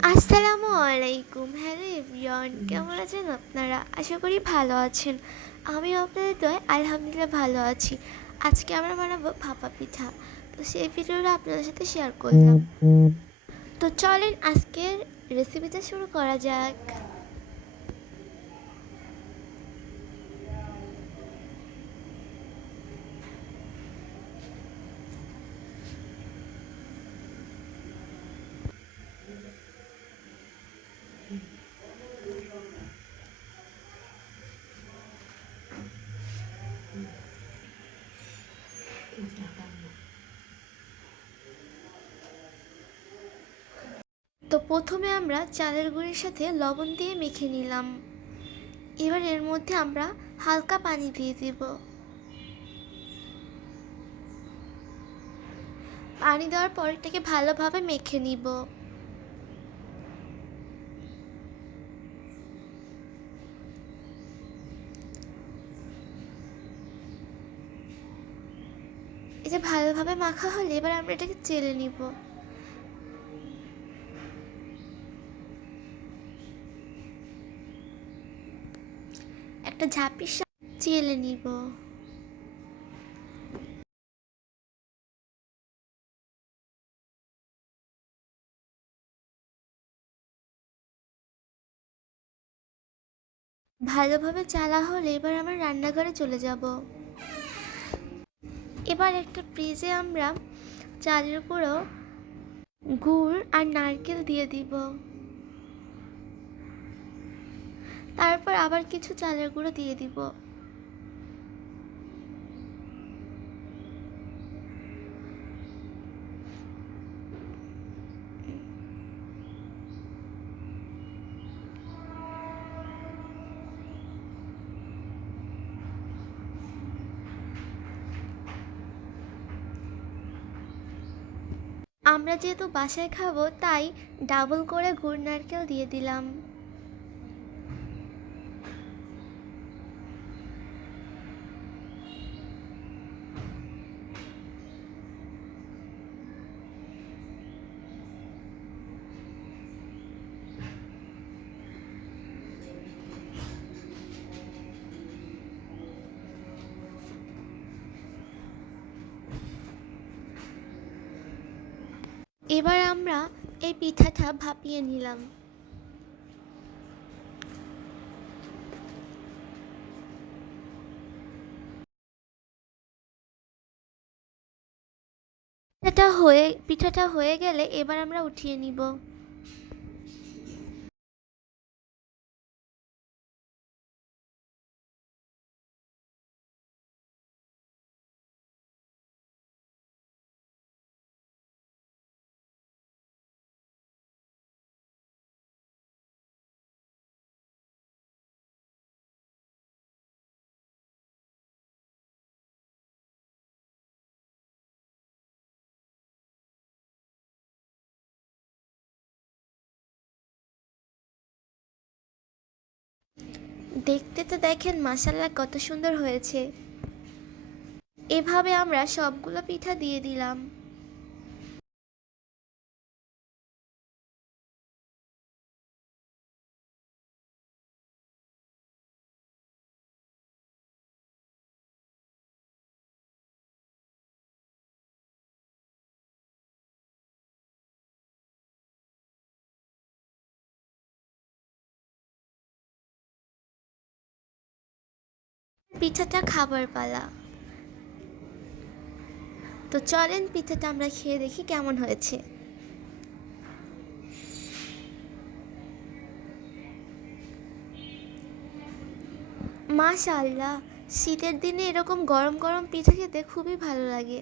আসসালামু আলাইকুম। Hello everyone কেমন আছেন আপনারা? আশা করি ভালো আছেন। আমি আপনাদের দয় আলহামদুলিল্লাহ ভালো আছি। আজকে আমরা বানাবো ভাপা পিঠা। তো সেই ভিডিওটা আপনাদের সাথে শেয়ার করলাম। তো চলেন আজকের রেসিপিটা শুরু করা যাক। তো প্রথমে আমরা চালের গুঁড়ির সাথে লবণ দিয়ে মেখে নিলাম। এবার এর মধ্যে আমরা হালকা পানি দিয়ে দেব। পানি দেওয়ার পর এটাকে ভালোভাবে মেখে নিব। এটা ভালোভাবে মাখা হলে এবার আমরা এটাকে চেলে নিব। একটা ঝাঁপির চেলে নিব। ভালোভাবে চালা হলে এবার আমরা রান্নাঘরে চলে যাব। এবার একটা ফ্রিজে আমরা চালের উপরও গুড় আর নারকেল দিয়ে দিব। তারপর আবার কিছু চালের গুঁড়ো দিয়ে দিব। আমরা যেহেতু বাসায় খাব, তাই ডাবল করে গুড় নারকেল দিয়ে দিলাম। এবার আমরা এই পিঠাটা ভাপিয়ে নিলাম। পিঠাটা হয়ে পিঠাটা হয়ে গেলে এবার আমরা উঠিয়ে নিব। দেখতে তো দেখেন মাসাল্লা কত সুন্দর হয়েছে। এভাবে আমরা সবগুলো পিঠা দিয়ে দিলাম। পিঠাটা খাবার পালা। তো চলেন পিঠাটা আমরা খেয়ে দেখি কেমন হয়েছে। মাশাল্লাহ শীতের দিনে এরকম গরম গরম পিঠা খেতে খুবই ভালো লাগে।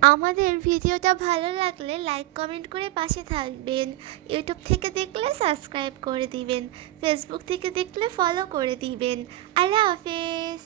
আমাদের ভিডিওটা ভালো লাগলে লাইক, কমেন্ট করে পাশে থাকবেন। ইউটিউব থেকে দেখলে সাবস্ক্রাইব করে দিবেন। ফেসবুক থেকে দেখলে ফলো করে দিবেন। আল্লাহ হাফেজ।